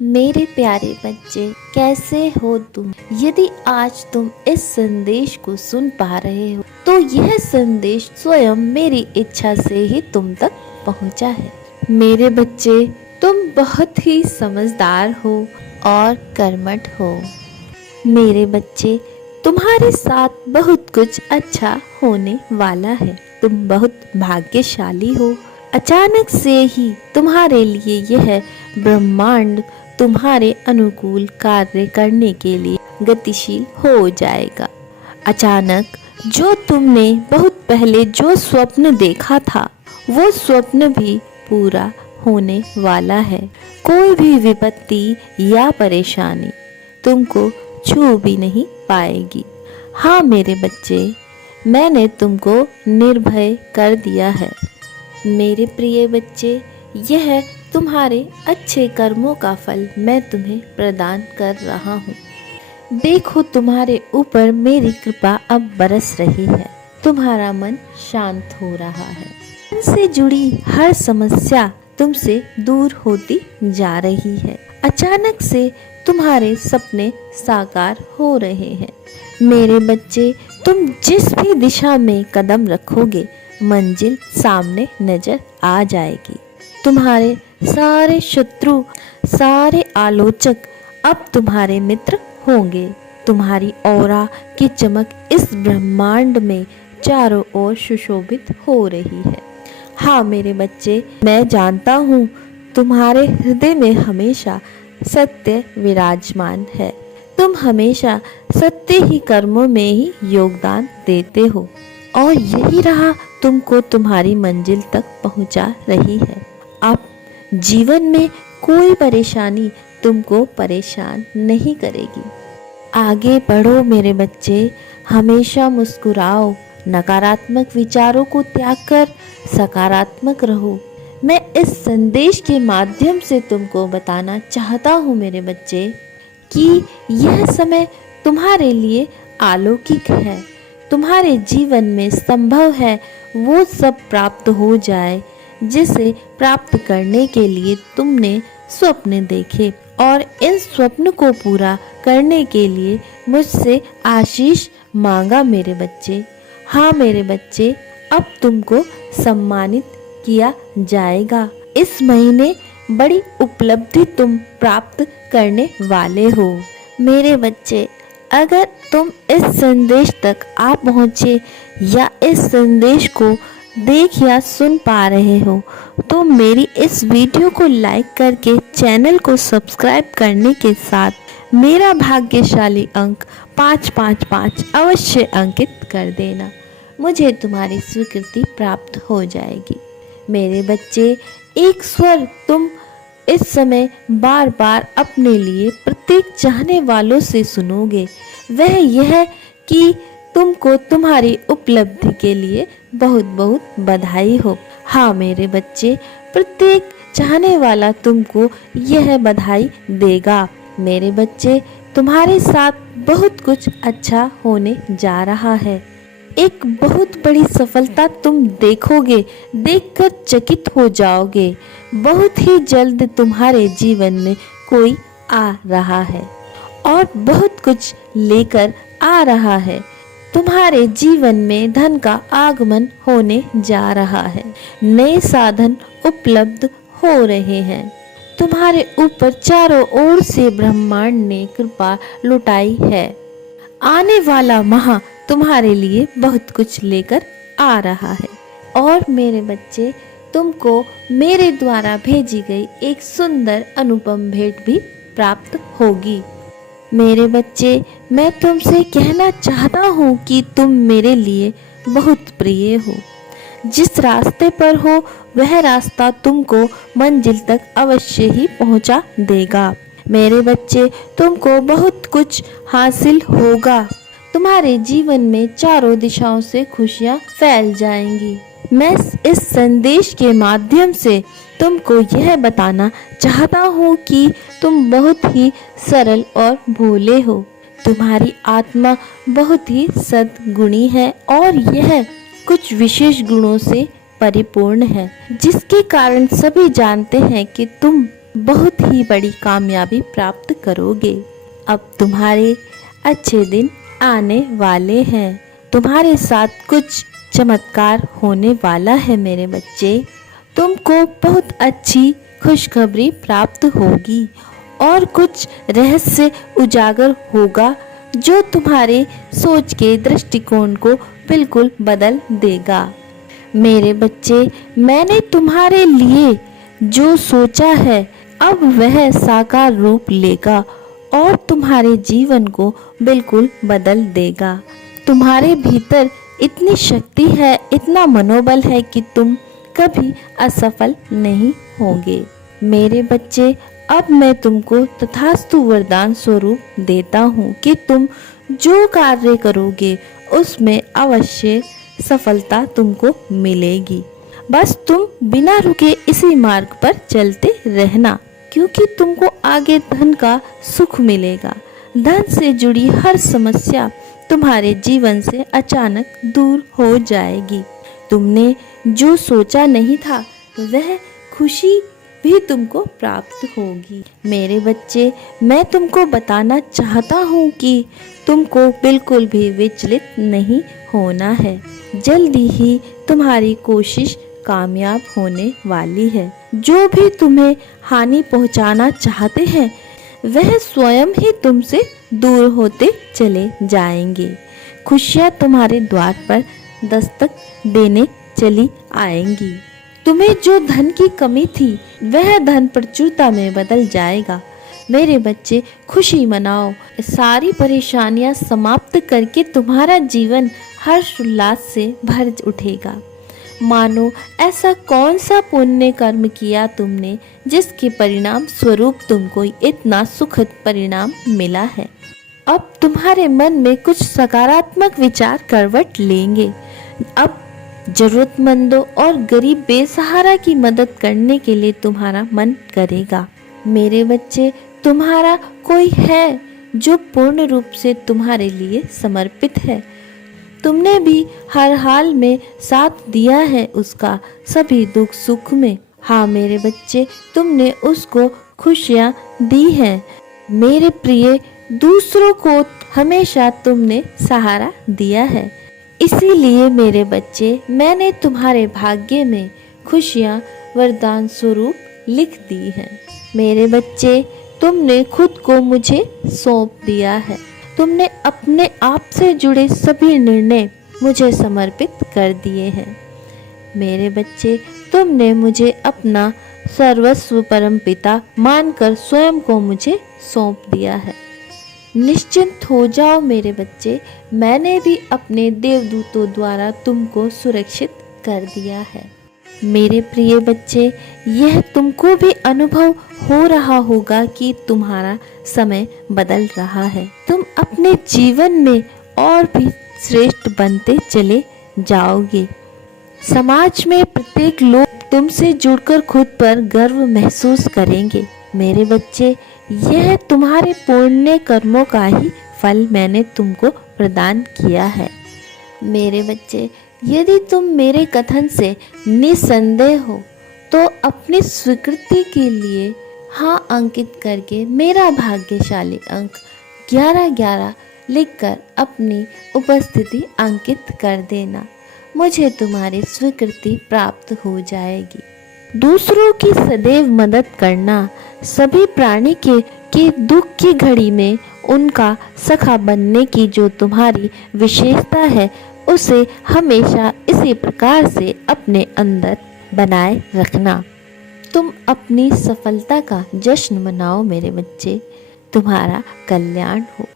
मेरे प्यारे बच्चे, कैसे हो तुम? यदि आज तुम इस संदेश को सुन पा रहे हो तो यह संदेश स्वयं मेरी इच्छा से ही तुम तक पहुंचा है। मेरे बच्चे, तुम बहुत ही समझदार हो और कर्मठ हो। मेरे बच्चे, तुम्हारे साथ बहुत कुछ अच्छा होने वाला है। तुम बहुत भाग्यशाली हो। अचानक से ही तुम्हारे लिए यह ब्रह्मांड तुम्हारे अनुकूल कार्य करने के लिए गतिशील हो जाएगा। अचानक जो तुमने बहुत पहले जो स्वप्न देखा था, वो स्वप्न भी पूरा होने वाला है। कोई भी विपत्ति या परेशानी तुमको छू भी नहीं पाएगी। हाँ मेरे बच्चे, मैंने तुमको निर्भय कर दिया है। मेरे प्रिय बच्चे, यह तुम्हारे अच्छे कर्मों का फल मैं तुम्हें प्रदान कर रहा हूँ। देखो, तुम्हारे ऊपर मेरी कृपा अब बरस रही है। तुम्हारा मन शांत हो रहा है। मन से जुड़ी हर समस्या तुमसे दूर होती जा रही है। अचानक से तुम्हारे सपने साकार हो रहे हैं। मेरे बच्चे, तुम जिस भी दिशा में कदम रखोगे, मंजिल सामने नजर आ जाएगी। तुम्हारे सारे शत्रु, सारे आलोचक अब तुम्हारे मित्र होंगे। तुम्हारी औरा की चमक इस ब्रह्मांड में चारों ओर सुशोभित हो रही है। हाँ मेरे बच्चे, मैं जानता हूँ तुम्हारे हृदय में हमेशा सत्य विराजमान है। तुम हमेशा सत्य ही कर्मों में ही योगदान देते हो और यही राह तुमको तुम्हारी मंजिल तक पहुंचा रही है। अब जीवन में कोई परेशानी तुमको परेशान नहीं करेगी। आगे बढ़ो मेरे बच्चे, हमेशा मुस्कुराओ। नकारात्मक विचारों को त्याग कर सकारात्मक रहो। मैं इस संदेश के माध्यम से तुमको बताना चाहता हूँ मेरे बच्चे कि यह समय तुम्हारे लिए अलौकिक है। तुम्हारे जीवन में संभव है वो सब प्राप्त हो जाए जिसे प्राप्त करने के लिए तुमने स्वप्न देखे, और इन स्वप्न को पूरा करने के लिए मुझसे आशीष मांगा मेरे बच्चे। हाँ मेरे बच्चे, अब तुमको सम्मानित किया जाएगा। इस महीने बड़ी उपलब्धि तुम प्राप्त करने वाले हो। मेरे बच्चे, अगर तुम इस संदेश तक आ पहुँचे या इस संदेश को देख या सुन पा रहे हो तो मेरी इस वीडियो को लाइक करके चैनल को सब्सक्राइब करने के साथ मेरा भाग्यशाली अंक 555 अवश्य अंकित कर देना। मुझे तुम्हारी स्वीकृति प्राप्त हो जाएगी। मेरे बच्चे, एक स्वर तुम इस समय बार बार अपने लिए प्रत्येक चाहने वालों से सुनोगे। वह यह कि तुमको तुम्हारी उपलब्धि के लिए बहुत बहुत बधाई हो। हाँ मेरे बच्चे, प्रत्येक चाहने वाला तुमको यह बधाई देगा। मेरे बच्चे, तुम्हारे साथ बहुत कुछ अच्छा होने जा रहा है। एक बहुत बड़ी सफलता तुम देखोगे, देखकर चकित हो जाओगे। बहुत ही जल्द तुम्हारे जीवन में कोई आ रहा है और बहुत कुछ लेकर आ रहा है। तुम्हारे जीवन में धन का आगमन होने जा रहा है। नए साधन उपलब्ध हो रहे हैं। तुम्हारे ऊपर चारों ओर से ब्रह्मांड ने कृपा लुटाई है। आने वाला माह तुम्हारे लिए बहुत कुछ लेकर आ रहा है। और मेरे बच्चे, तुमको मेरे द्वारा भेजी गई एक सुंदर अनुपम भेंट भी प्राप्त होगी। मेरे बच्चे, मैं तुमसे कहना चाहता हूँ कि तुम मेरे लिए बहुत प्रिय हो। जिस रास्ते पर हो वह रास्ता तुमको मंजिल तक अवश्य ही पहुँचा देगा। मेरे बच्चे, तुमको बहुत कुछ हासिल होगा। तुम्हारे जीवन में चारों दिशाओं से खुशियाँ फैल जाएंगी। मैं इस संदेश के माध्यम से तुमको यह बताना चाहता हूँ कि तुम बहुत ही सरल और भोले हो। तुम्हारी आत्मा बहुत ही सद्गुणी है और यह कुछ विशेष गुणों से परिपूर्ण है, जिसके कारण सभी जानते हैं कि तुम बहुत ही बड़ी कामयाबी प्राप्त करोगे। अब तुम्हारे अच्छे दिन आने वाले हैं। तुम्हारे साथ कुछ चमत्कार होने वाला है मेरे बच्चे। तुमको बहुत अच्छी खुशखबरी प्राप्त होगी और कुछ रहस्य उजागर होगा जो तुम्हारे सोच के दृष्टिकोण को बिल्कुल बदल देगा। मेरे बच्चे, मैंने तुम्हारे लिए जो सोचा है अब वह साकार रूप लेगा और तुम्हारे जीवन को बिल्कुल बदल देगा। तुम्हारे भीतर इतनी शक्ति है, इतना मनोबल है कि तुम कभी असफल नहीं होंगे। मेरे बच्चे, अब मैं तुमको तथास्तु वरदान स्वरूप देता हूँ कि तुम जो कार्य करोगे उसमें अवश्य सफलता तुमको मिलेगी। बस तुम बिना रुके इसी मार्ग पर चलते रहना, क्योंकि तुमको आगे धन का सुख मिलेगा। धन से जुड़ी हर समस्या तुम्हारे जीवन से अचानक दूर हो जाएगी। तुमने जो सोचा नहीं था वह खुशी भी तुमको प्राप्त होगी। मेरे बच्चे, मैं तुमको बताना चाहता हूँ कि तुमको बिल्कुल भी विचलित नहीं होना है। जल्दी ही तुम्हारी कोशिश कामयाब होने वाली है। जो भी तुम्हें हानि पहुंचाना चाहते हैं वह स्वयं ही तुमसे दूर होते चले जाएंगे। खुशियां तुम्हारे द्वार पर दस्तक देने चली आएंगी। तुम्हें जो धन की कमी थी वह धन प्रचुरता में बदल जाएगा। मेरे बच्चे, खुशी मनाओ। सारी परेशानियां समाप्त करके तुम्हारा जीवन हर्ष उल्लास से भर उठेगा। मानो ऐसा कौन सा पुण्य कर्म किया तुमने जिसके परिणाम स्वरूप तुमको इतना सुखद परिणाम मिला है। अब तुम्हारे मन में कुछ सकारात्मक विचार करवट लेंगे। अब जरूरतमंदों और गरीब बेसहारा की मदद करने के लिए तुम्हारा मन करेगा। मेरे बच्चे, तुम्हारा कोई है जो पूर्ण रूप से तुम्हारे लिए समर्पित है। तुमने भी हर हाल में साथ दिया है उसका, सभी दुख सुख में। हाँ मेरे बच्चे, तुमने उसको खुशियाँ दी हैं। मेरे प्रिय, दूसरों को हमेशा तुमने सहारा दिया है। इसीलिए मेरे बच्चे, मैंने तुम्हारे भाग्य में खुशियाँ वरदान स्वरूप लिख दी हैं। मेरे बच्चे, तुमने खुद को मुझे सौंप दिया है। तुमने अपने आप से जुड़े सभी निर्णय मुझे समर्पित कर दिए हैं। मेरे बच्चे, तुमने मुझे अपना सर्वस्व परम पिता मानकर स्वयं को मुझे सौंप दिया है। निश्चिंत हो जाओ मेरे बच्चे, मैंने भी अपने देवदूतों द्वारा तुमको सुरक्षित कर दिया है। मेरे प्रिय बच्चे, यह तुमको भी अनुभव हो रहा होगा कि तुम्हारा समय बदल रहा है। तुम अपने जीवन में और भी श्रेष्ठ बनते चले जाओगे। समाज में प्रत्येक लोग तुमसे जुड़कर खुद पर गर्व महसूस करेंगे। मेरे बच्चे, यह तुम्हारे पुण्य कर्मों का ही फल मैंने तुमको प्रदान किया है। मेरे बच्चे, यदि तुम मेरे कथन से निसंदेह हो तो अपनी स्वीकृति के लिए हाँ अंकित करके मेरा भाग्यशाली अंक 1111 लिखकर अपनी उपस्थिति अंकित कर देना। मुझे तुम्हारी स्वीकृति प्राप्त हो जाएगी। दूसरों की सदैव मदद करना, सभी प्राणी के दुख की घड़ी में उनका सखा बनने की जो तुम्हारी विशेषता है उसे हमेशा इसी प्रकार से अपने अंदर बनाए रखना। तुम अपनी सफलता का जश्न मनाओ मेरे बच्चे। तुम्हारा कल्याण हो।